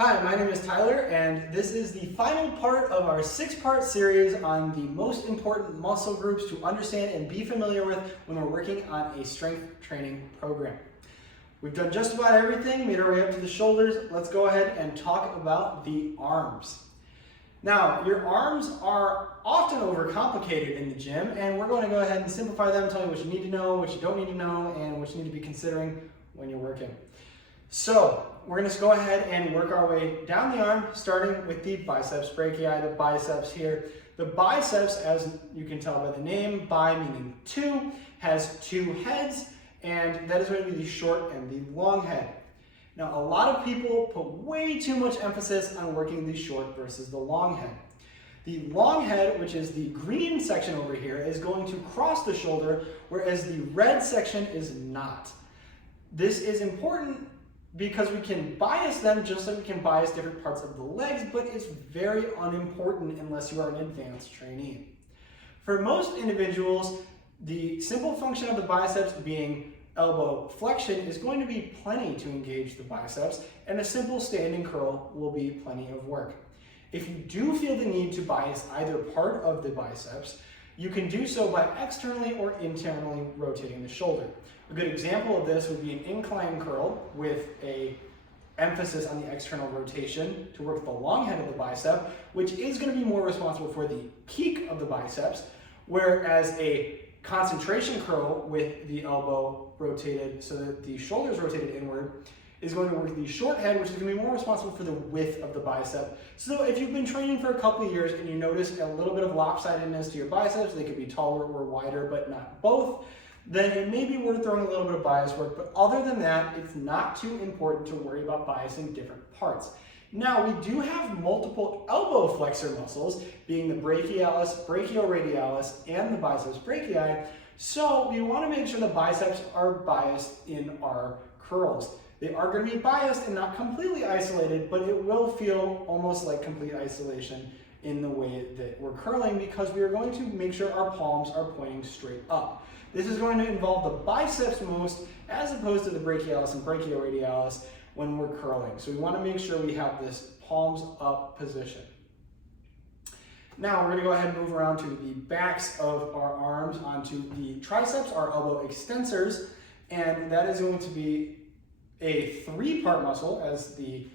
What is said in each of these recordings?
Hi, my name is Tyler, and this is the final part of our 6-part series on the most important muscle groups to understand and be familiar with when we're working on a strength training program. We've done just about everything, made our way up to the shoulders. Let's go ahead and talk about the arms. Now, your arms are often overcomplicated in the gym, and we're going to go ahead and simplify them, tell you what you need to know, what you don't need to know, and what you need to be considering when you're working. So, we're going to go ahead and work our way down the arm, starting with the biceps brachii, the biceps here. The biceps, as you can tell by the name, bi meaning two, has two heads, and that is going to be the short and the long head. Now, a lot of people put way too much emphasis on working the short versus the long head. The long head, which is the green section over here, is going to cross the shoulder, whereas the red section is not. This is important because we can bias them just like we can bias different parts of the legs, but it's very unimportant unless you are an advanced trainee. For most individuals, the simple function of the biceps being elbow flexion is going to be plenty to engage the biceps, and a simple standing curl will be plenty of work. If you do feel the need to bias either part of the biceps, you can do so by externally or internally rotating the shoulder. A good example of this would be an incline curl with an emphasis on the external rotation to work the long head of the bicep, which is going to be more responsible for the peak of the biceps, whereas a concentration curl with the elbow rotated so that the shoulder is rotated inward is going to work the short head, which is going to be more responsible for the width of the bicep. So if you've been training for a couple of years and you notice a little bit of lopsidedness to your biceps, they could be taller or wider, but not both, then it may be worth throwing a little bit of bias work. But other than that, it's not too important to worry about biasing different parts. Now, we do have multiple elbow flexor muscles, being the brachialis, brachioradialis, and the biceps brachii. So we want to make sure the biceps are biased in our curls. They are going to be biased and not completely isolated, but it will feel almost like complete isolation in the way that we're curling because we are going to make sure our palms are pointing straight up. This is going to involve the biceps most as opposed to the brachialis and brachioradialis when we're curling. So we want to make sure we have this palms up position. Now we're going to go ahead and move around to the backs of our arms onto the triceps, our elbow extensors, and that is going to be a 3-part muscle, as the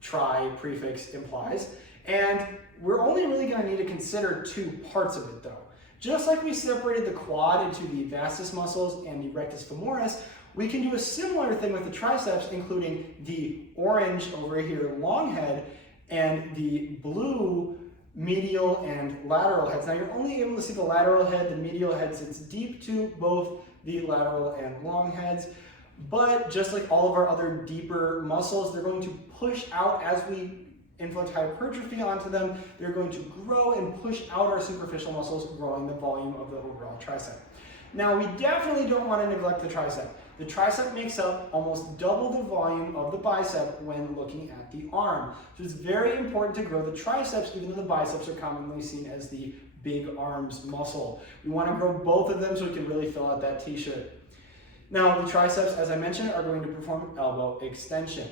tri prefix implies, and we're only really going to need to consider 2 parts of it though. Just like we separated the quad into the vastus muscles and the rectus femoris, we can do a similar thing with the triceps, including the orange over here long head and the blue medial and lateral heads. Now you're only able to see the lateral head, the medial head sits deep to both the lateral and long heads. But just like all of our other deeper muscles, they're going to push out as we inflict hypertrophy onto them. They're going to grow and push out our superficial muscles, growing the volume of the overall tricep. Now, we definitely don't want to neglect the tricep. The tricep makes up almost double the volume of the bicep when looking at the arm. So it's very important to grow the triceps, even though the biceps are commonly seen as the big arms muscle. We want to grow both of them so we can really fill out that t-shirt. Now, the triceps, as I mentioned, are going to perform elbow extension.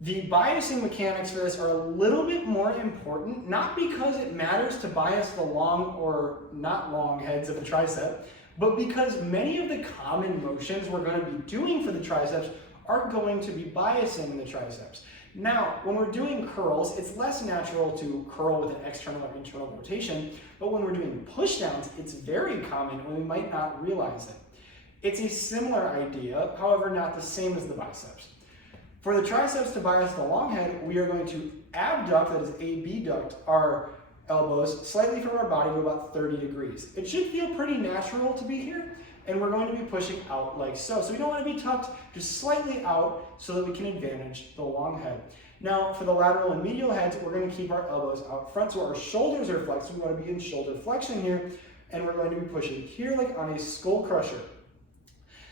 The biasing mechanics for this are a little bit more important, not because it matters to bias the long or not long heads of the tricep, but because many of the common motions we're going to be doing for the triceps are going to be biasing the triceps. Now, when we're doing curls, it's less natural to curl with an external or internal rotation, but when we're doing pushdowns, it's very common and we might not realize it. It's a similar idea, however, not the same as the biceps. For the triceps to bias the long head, we are going to abduct, that is abduct, our elbows slightly from our body to about 30 degrees. It should feel pretty natural to be here, and we're going to be pushing out like so. So we don't want to be tucked, just slightly out so that we can advantage the long head. Now, for the lateral and medial heads, we're going to keep our elbows out front so our shoulders are flexed. So we want to be in shoulder flexion here, and we're going to be pushing here like on a skull crusher.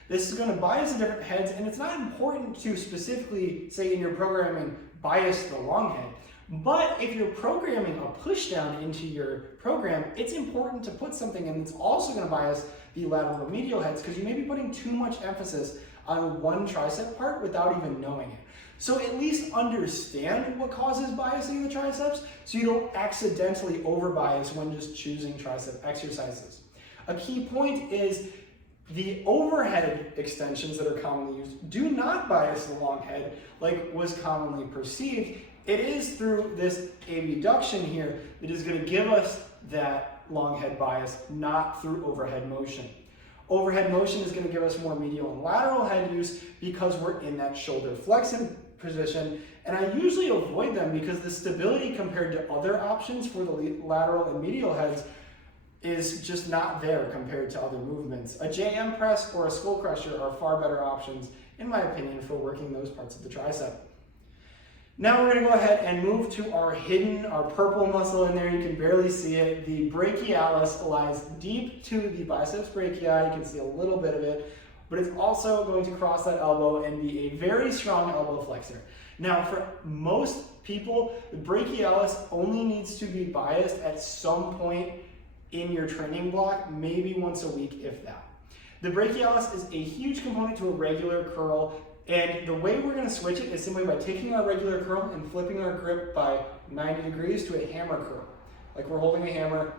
This is going to bias the different heads, and it's not important to specifically, say in your programming, bias the long head. But if you're programming a pushdown into your program, it's important to put something in that's also going to bias the lateral and medial heads, because you may be putting too much emphasis on one tricep part without even knowing it. So at least understand what causes biasing in the triceps so you don't accidentally over-bias when just choosing tricep exercises. A key point is the overhead extensions that are commonly used do not bias the long head like was commonly perceived. It is through this abduction here that is going to give us that long head bias, not through overhead motion. Overhead motion is going to give us more medial and lateral head use because we're in that shoulder flexing position, and I usually avoid them because the stability compared to other options for the lateral and medial heads is just not there compared to other movements. A JM press or a skull crusher are far better options, in my opinion, for working those parts of the tricep. Now we're going to go ahead and move to our hidden, our purple muscle in there. You can barely see it. The brachialis lies deep to the biceps brachii. You can see a little bit of it, but it's also going to cross that elbow and be a very strong elbow flexor. Now for most people, the brachialis only needs to be biased at some point in your training block, maybe once a week, if that. The brachialis is a huge component to a regular curl, and the way we're going to switch it is simply by taking our regular curl and flipping our grip by 90 degrees to a hammer curl. Like we're holding a hammer,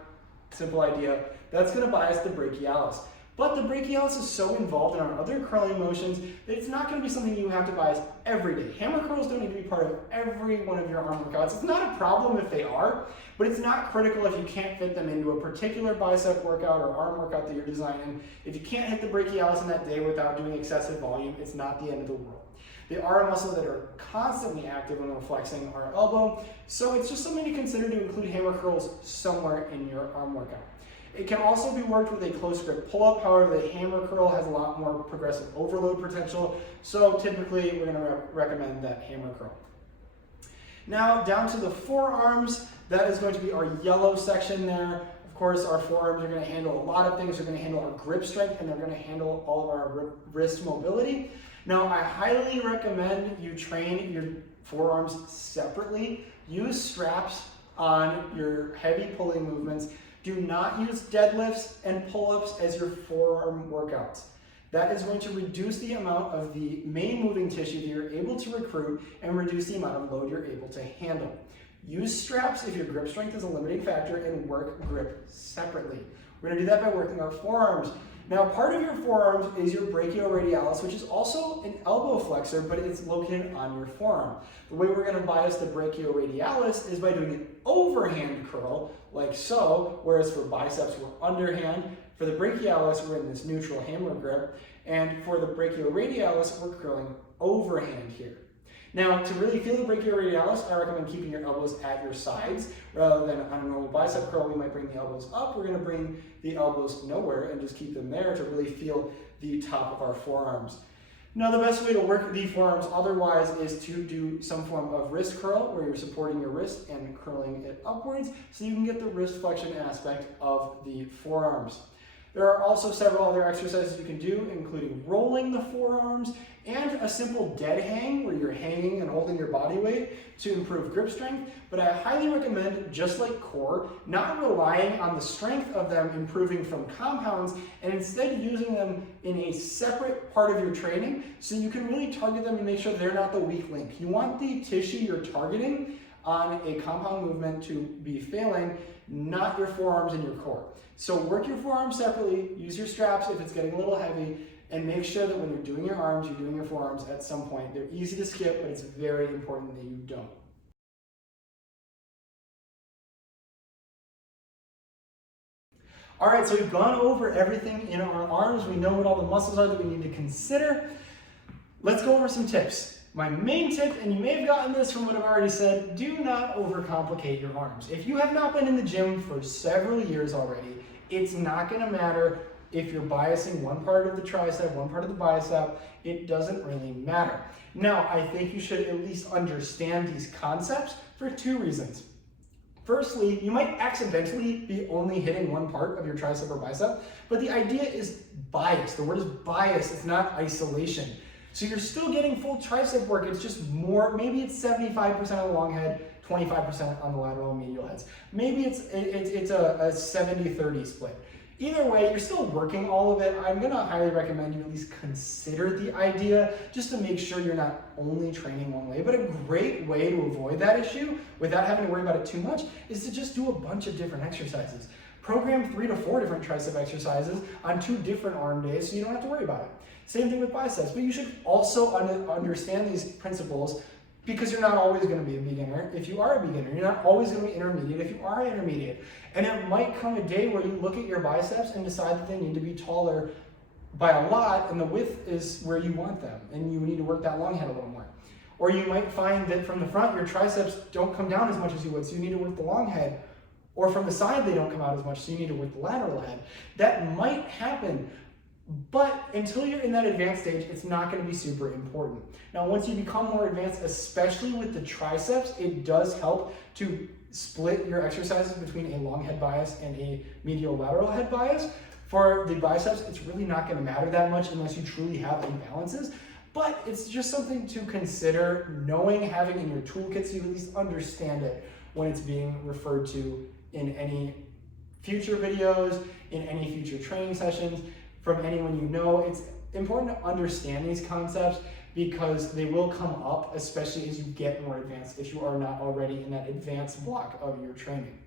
simple idea. That's going to bias the brachialis. But the brachialis is so involved in our other curling motions that it's not going to be something you have to bias every day. Hammer curls don't need to be part of every one of your arm workouts. It's not a problem if they are, but it's not critical if you can't fit them into a particular bicep workout or arm workout that you're designing. If you can't hit the brachialis in that day without doing excessive volume, it's not the end of the world. They are a muscle that are constantly active when we're flexing our elbow, so it's just something to consider to include hammer curls somewhere in your arm workout. It can also be worked with a close grip pull-up. However, the hammer curl has a lot more progressive overload potential, so typically we're going to recommend that hammer curl. Now down to the forearms, that is going to be our yellow section there. Of course, our forearms are going to handle a lot of things. They're going to handle our grip strength, and they're going to handle all of our wrist mobility. Now, I highly recommend you train your forearms separately. Use straps on your heavy pulling movements. Do not use deadlifts and pull-ups as your forearm workouts. That is going to reduce the amount of the main moving tissue that you're able to recruit and reduce the amount of load you're able to handle. Use straps if your grip strength is a limiting factor and work grip separately. We're going to do that by working our forearms. Now, part of your forearms is your brachioradialis, which is also an elbow flexor, but it's located on your forearm. The way we're going to bias the brachioradialis is by doing an overhand curl, like so, whereas for biceps, we're underhand. For the brachialis, we're in this neutral hammer grip, and for the brachioradialis, we're curling overhand here. Now, to really feel the brachioradialis, I recommend keeping your elbows at your sides. Rather than on a normal bicep curl, we might bring the elbows up. We're going to bring the elbows nowhere and just keep them there to really feel the top of our forearms. Now, the best way to work the forearms otherwise is to do some form of wrist curl where you're supporting your wrist and curling it upwards so you can get the wrist flexion aspect of the forearms. There are also several other exercises you can do, including rolling the forearms and a simple dead hang where you're hanging and holding your body weight to improve grip strength. But I highly recommend, just like core, not relying on the strength of them improving from compounds and instead using them in a separate part of your training so you can really target them and make sure they're not the weak link. You want the tissue you're targeting on a compound movement to be failing, not your forearms and your core. So work your forearms separately, use your straps if it's getting a little heavy, and make sure that when you're doing your arms, you're doing your forearms at some point. They're easy to skip, but it's very important that you don't. All right, so we've gone over everything in our arms. We know what all the muscles are that we need to consider. Let's go over some tips. My main tip, and you may have gotten this from what I've already said, do not overcomplicate your arms. If you have not been in the gym for several years already, it's not going to matter if you're biasing one part of the tricep, one part of the bicep. It doesn't really matter. Now, I think you should at least understand these concepts for two reasons. Firstly, you might accidentally be only hitting one part of your tricep or bicep, but the idea is bias. The word is bias, it's not isolation. So you're still getting full tricep work, it's just more, maybe it's 75% on the long head, 25% on the lateral and medial heads. Maybe it's a 70-30 split. Either way, you're still working all of it. I'm gonna highly recommend you at least consider the idea just to make sure you're not only training one way. But a great way to avoid that issue without having to worry about it too much is to just do a bunch of different exercises. Program 3 to 4 different tricep exercises on 2 different arm days so you don't have to worry about it. Same thing with biceps, but you should also understand these principles because you're not always going to be a beginner if you are a beginner. You're not always going to be intermediate if you are intermediate. And it might come a day where you look at your biceps and decide that they need to be taller by a lot and the width is where you want them and you need to work that long head a little more. Or you might find that from the front your triceps don't come down as much as you would, so you need to work the long head. Or from the side they don't come out as much, so you need to work the lateral head. That might happen. But until you're in that advanced stage, it's not going to be super important. Now, once you become more advanced, especially with the triceps, it does help to split your exercises between a long head bias and a medial lateral head bias. For the biceps, it's really not going to matter that much unless you truly have imbalances. But it's just something to consider, knowing, having in your toolkit so you at least understand it when it's being referred to in any future videos, in any future training sessions, from anyone you know. It's important to understand these concepts because they will come up, especially as you get more advanced, if you are not already in that advanced block of your training.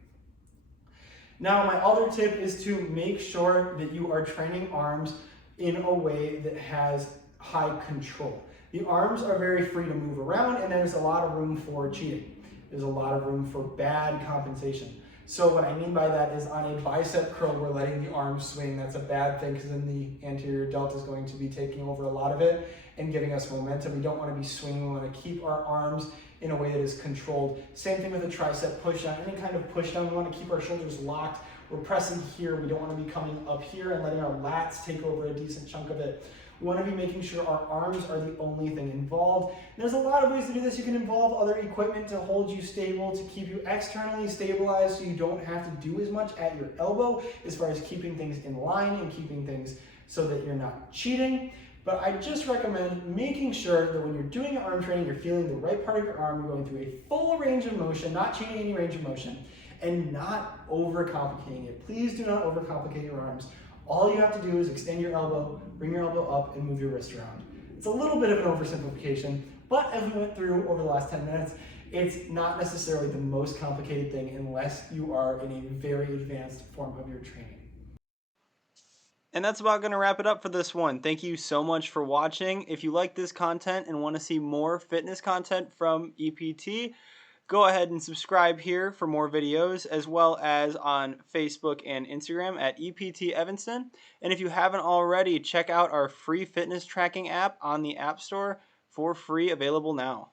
Now, my other tip is to make sure that you are training arms in a way that has high control. The arms are very free to move around and there's a lot of room for cheating. There's a lot of room for bad compensation. So what I mean by that is on a bicep curl, we're letting the arms swing. That's a bad thing because then the anterior delt is going to be taking over a lot of it and giving us momentum. We don't want to be swinging. We want to keep our arms in a way that is controlled. Same thing with a tricep push down. Any kind of push down, we want to keep our shoulders locked. We're pressing here. We don't want to be coming up here and letting our lats take over a decent chunk of it. We want to be making sure our arms are the only thing involved. And there's a lot of ways to do this. You can involve other equipment to hold you stable, to keep you externally stabilized so you don't have to do as much at your elbow as far as keeping things in line and keeping things so that you're not cheating. But I just recommend making sure that when you're doing arm training, you're feeling the right part of your arm, you're going through a full range of motion, not cheating any range of motion, and not overcomplicating it. Please do not overcomplicate your arms. All you have to do is extend your elbow, bring your elbow up, and move your wrist around. It's a little bit of an oversimplification, but as we went through over the last 10 minutes, it's not necessarily the most complicated thing unless you are in a very advanced form of your training. And that's about going to wrap it up for this one. Thank you so much for watching. If you like this content and want to see more fitness content from EPT, go ahead and subscribe here for more videos, as well as on Facebook and Instagram at EPT Evanston. And if you haven't already, check out our free fitness tracking app on the App Store for free, available now.